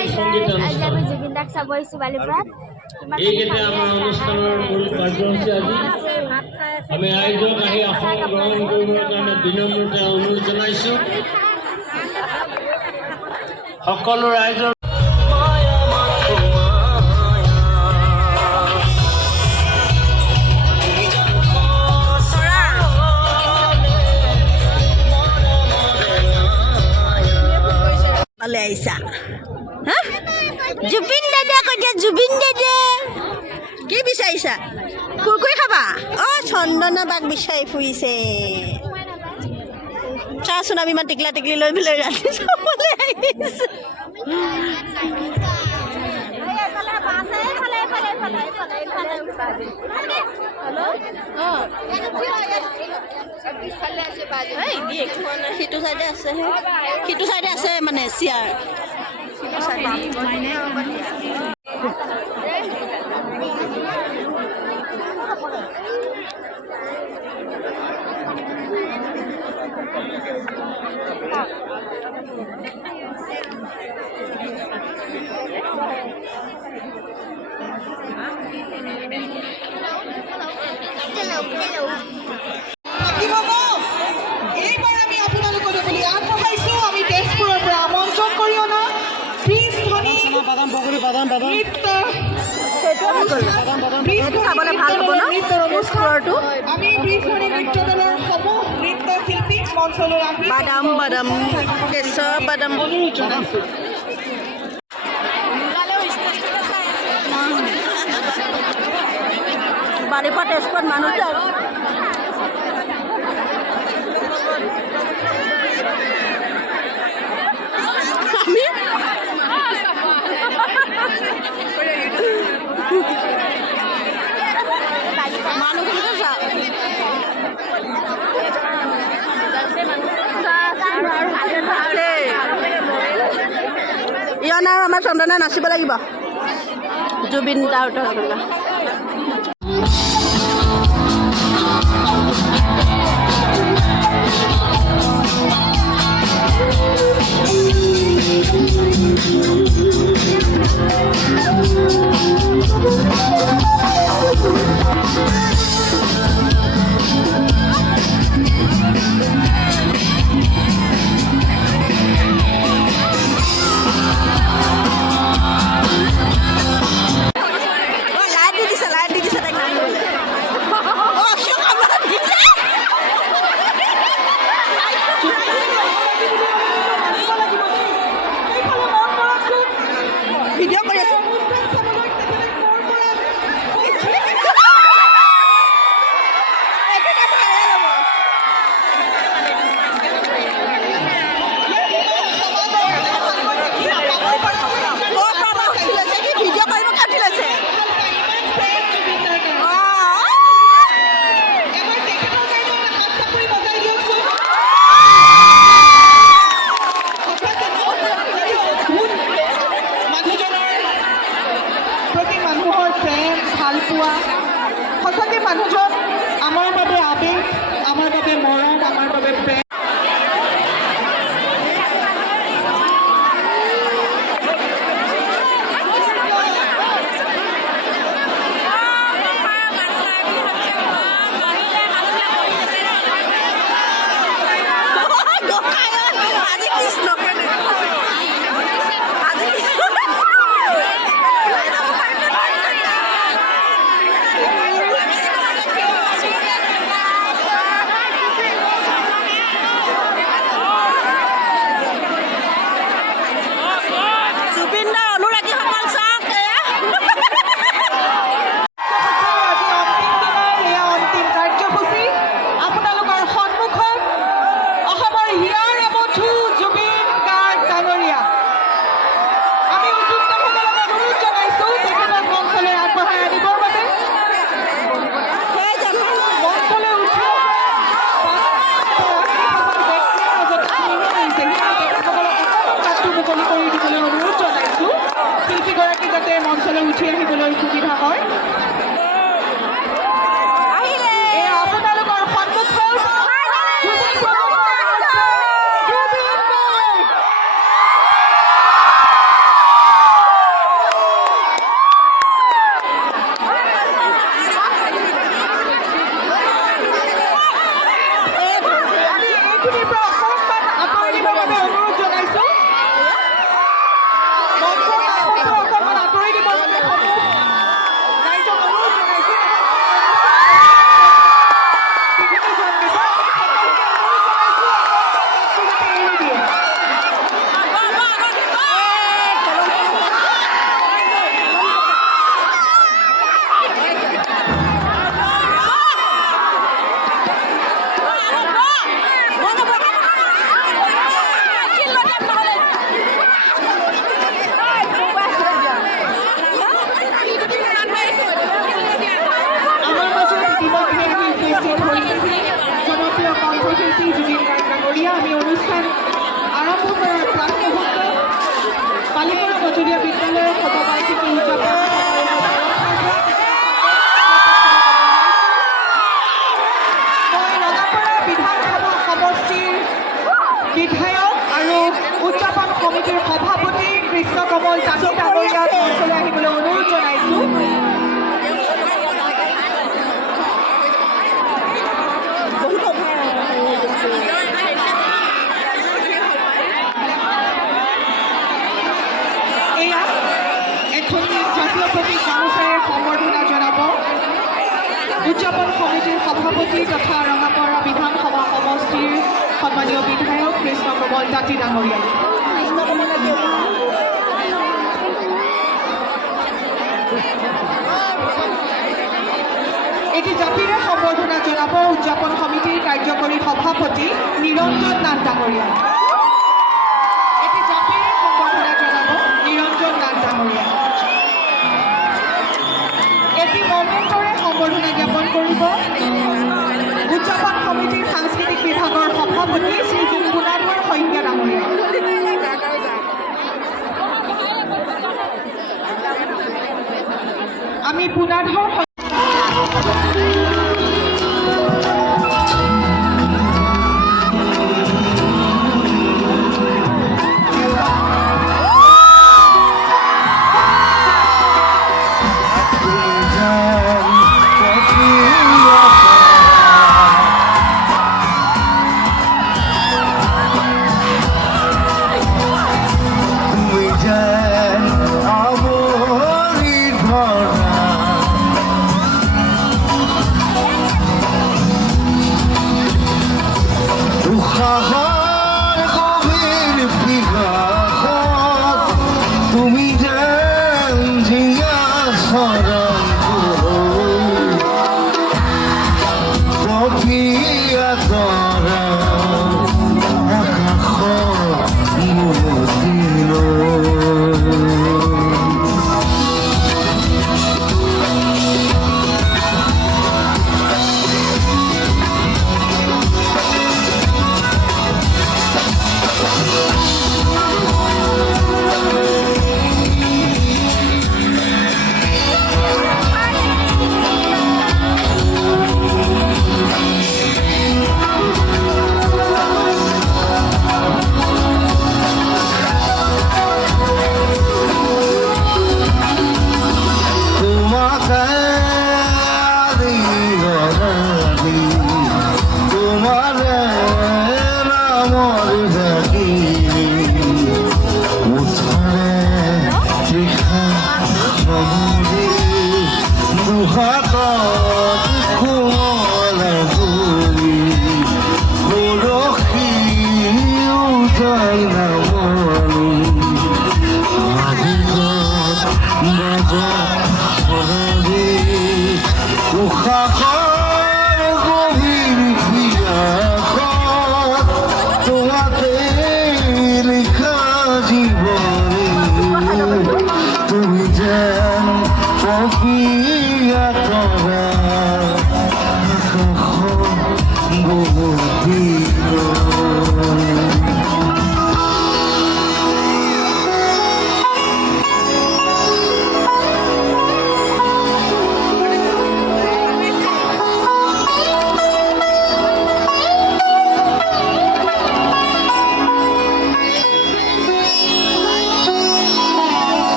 আজি আমি জুবিন দাক চাব আহিছোঁ বালিপাৰাত। এইকেইটা আমাৰ অনুষ্ঠানৰ মূল কাৰ্যসূচী আজি আমি আয়োজক আহি আসন গ্ৰহণ কৰিবৰ কাৰণে বিনম্ৰতা অনুৰোধ জনাইছোঁ। সকলো ৰাইজৰ আহিছা জুবিন দাদা কৈছে জুবিন দাদা কি বিচাৰিছা কুৰকুৰি খাবা চন্দনা বাক বিচাৰি ফুৰিছে চাচোন আমি ইমান টিকলা টিকলি লৈ পেলাই ৰাতি চাবলৈ আহিছোঁ সিটো চাইডে আছে সিটো চাইডে আছে মানে চিয়াৰ চাবলৈ ভাল হ'ব ন আমি নৃত্য দলৰ সমূহ নৃত্য শিল্পী মঞ্চলৈ আহি বাদাম বাদাম কেঁচা বাদাম বালিপাৰা তেজপুৰত মানুহ যায় ইয়াৰ আৰু আমাৰ চন্দনা নাচিব লাগিব জুবিন দাৰ ভিডিঅ' কৰি আছোঁ সঁচাকৈ মানুহজন আমাৰ বাবে আবেগ আমাৰ বাবে মৰম আমাৰ বাবে প্ৰেম মঞ্চলৈ উঠি আহিবলৈ সুবিধা হয় আপোনালোকৰ সন্মুখত মনচুৰীয়া বিদ্যালয়ৰ শতবাৰ্ষিকী উদযাপন মই ৰঙাপাৰা বিধানসভা সমষ্টিৰ বিধায়ক আৰু উদযাপন সমিতিৰ সভাপতি কৃষ্ণকমল তাঁতী ডাঙৰীয়াক মঞ্চলৈ আহিবলৈ অনুৰোধ জনাইছোঁ। এয়া এখনি জাতীয় প্ৰতীক গামোচাৰে সম্বৰ্ধনা জনাব উদযাপন সমিতিৰ সভাপতি তথা ৰঙাপাৰা বিধানসভা সমষ্টিৰ সন্মানীয় বিধায়ক কৃষ্ণকমল তাঁতী ডাঙৰীয়াই। এটি জাতিৰে সম্বৰ্ধনা জনাব উদযাপন সমিতিৰ কাৰ্যকৰী সভাপতি নিৰঞ্জন নাথ ডাঙৰীয়াই। এটি জাতিৰে সম্বৰ্ধনা জনাব নিৰঞ্জন নাথ ডাঙৰীয়াই। এটি মমেণ্টৰে সম্বৰ্ধনা জ্ঞাপন কৰিব উদযাপন সমিতিৰ সাংস্কৃতিক বিভাগৰ সভাপতি শ্ৰীযুত পুনাধৰ শইকীয়া ডাঙৰীয়াই। আমি পুনাধৰ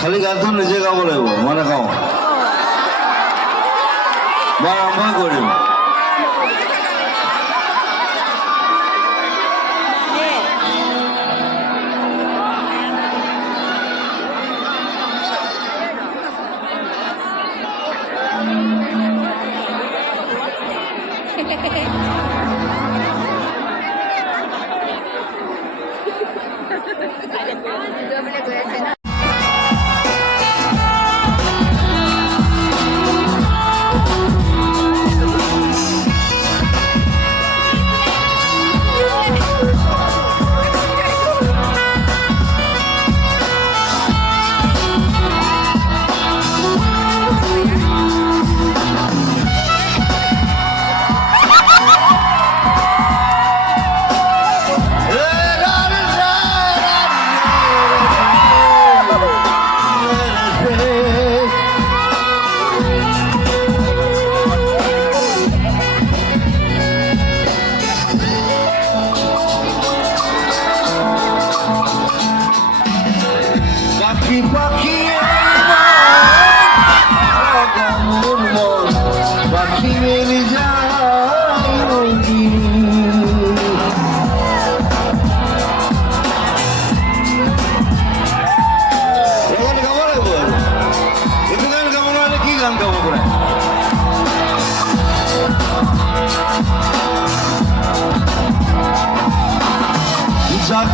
খালি গানটো নিজে গাব লাগিব, মই নাগাওঁ। মই আৰম্ভ কৰিম।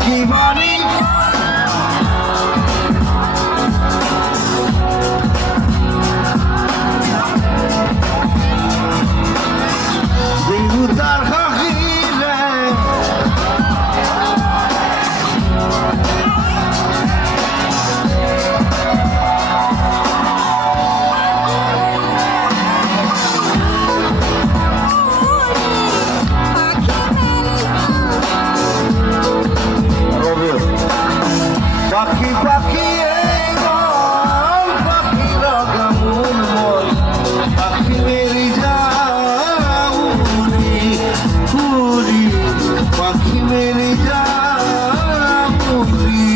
পাখি বাড়ি দেবতার খাখিলে পাখি পাখি এই মন পাখি লগা মন মন পাখি মেরি যাও উড়ি উড়ি পাখি মেরি যাও উড়ি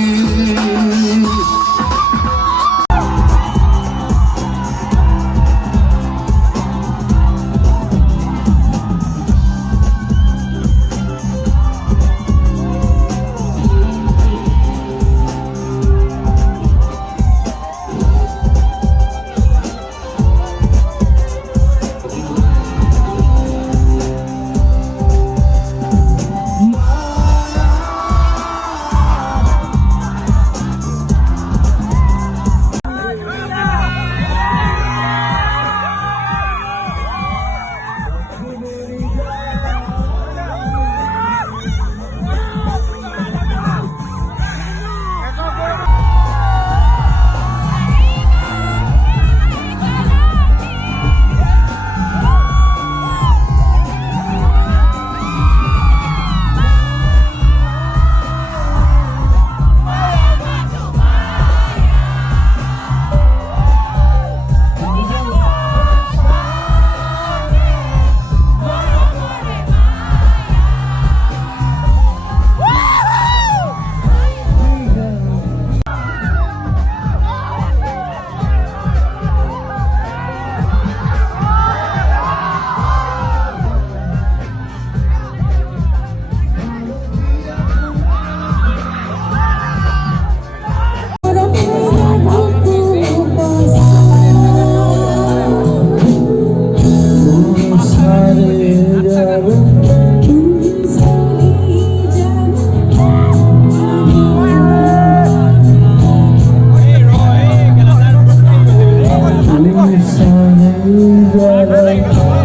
Sorry,